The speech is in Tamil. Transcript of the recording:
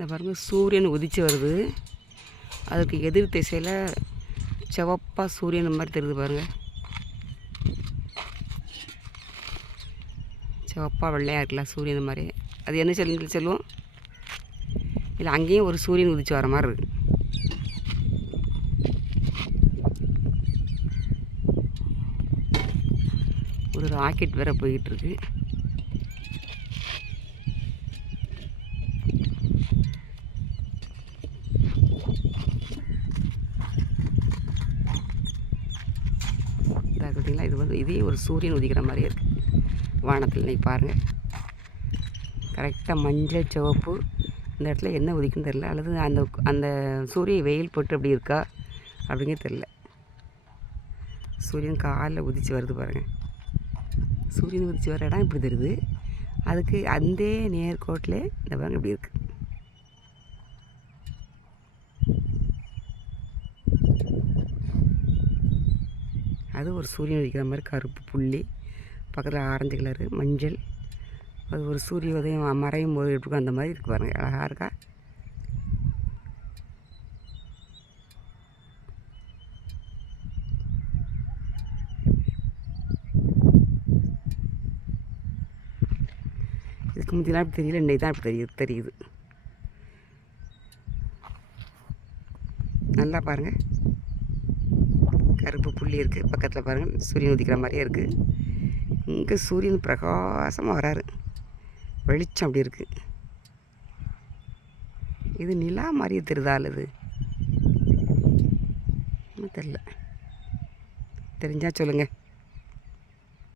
இந்த பாருங்கள் சூரியன் உதிச்சு வருது. அதுக்கு எதிர் திசையில் சிவப்பாக சூரியன் மாதிரி தெரியுது பாருங்கள். சிவப்பாக வெள்ளையாக இருக்குல்ல சூரியன் மாதிரி. அது என்ன சொல்லுவோம்? இல்லை அங்கேயும் ஒரு சூரியன் உதிச்சு வர மாதிரி இருக்குது. ஒரு ராக்கெட் வேற போய்கிட்டுருக்கு. பார்த்தீங்களா, இதே ஒரு சூரியன் உதிக்கிற மாதிரியே இருக்குது வானத்தில். இன்றைக்கி பாருங்கள், கரெக்டாக மஞ்சள் சிவப்பு. இந்த இடத்துல என்ன உதிக்குன்னு தெரில, அல்லது அந்த அந்த சூரிய வெயில் போட்டு அப்படி இருக்கா அப்படிங்கிறது தெரில. சூரியன் காலைல உதிச்சு வருது பாருங்கள். சூரியன் உதிச்சு வர இடம் இப்படி தெரியுது. அதுக்கு அந்த நேர்கோட்டில் இந்த பாருங்க இப்படி இருக்குது. அது ஒரு சூரியன் உதிக்கிற மாதிரி கருப்பு புள்ளி, பக்கத்தில் ஆரஞ்சு கலரு மஞ்சள். அது ஒரு சூரிய உதயம் மறையும் போது எப்படி அந்த மாதிரி இருக்குது பாருங்கள். அழகாக இருக்கா? இதுக்கு முந்தினா அப்படி தெரியல, இன்றைக்கி தான் அப்படி தெரியுது. நல்லா பாருங்கள், கருப்பு புள்ளி இருக்குது. பக்கத்தில் பாருங்கள் சூரியன் உதிக்கிற மாதிரியே இருக்குது. இங்கே சூரியன் பிரகாசமாக வராரு, வெளிச்சம் அப்படி இருக்குது. இது நிலா மாதிரியே தெரியுதா அல்லது தெரில? தெரிஞ்சால் சொல்லுங்கள்.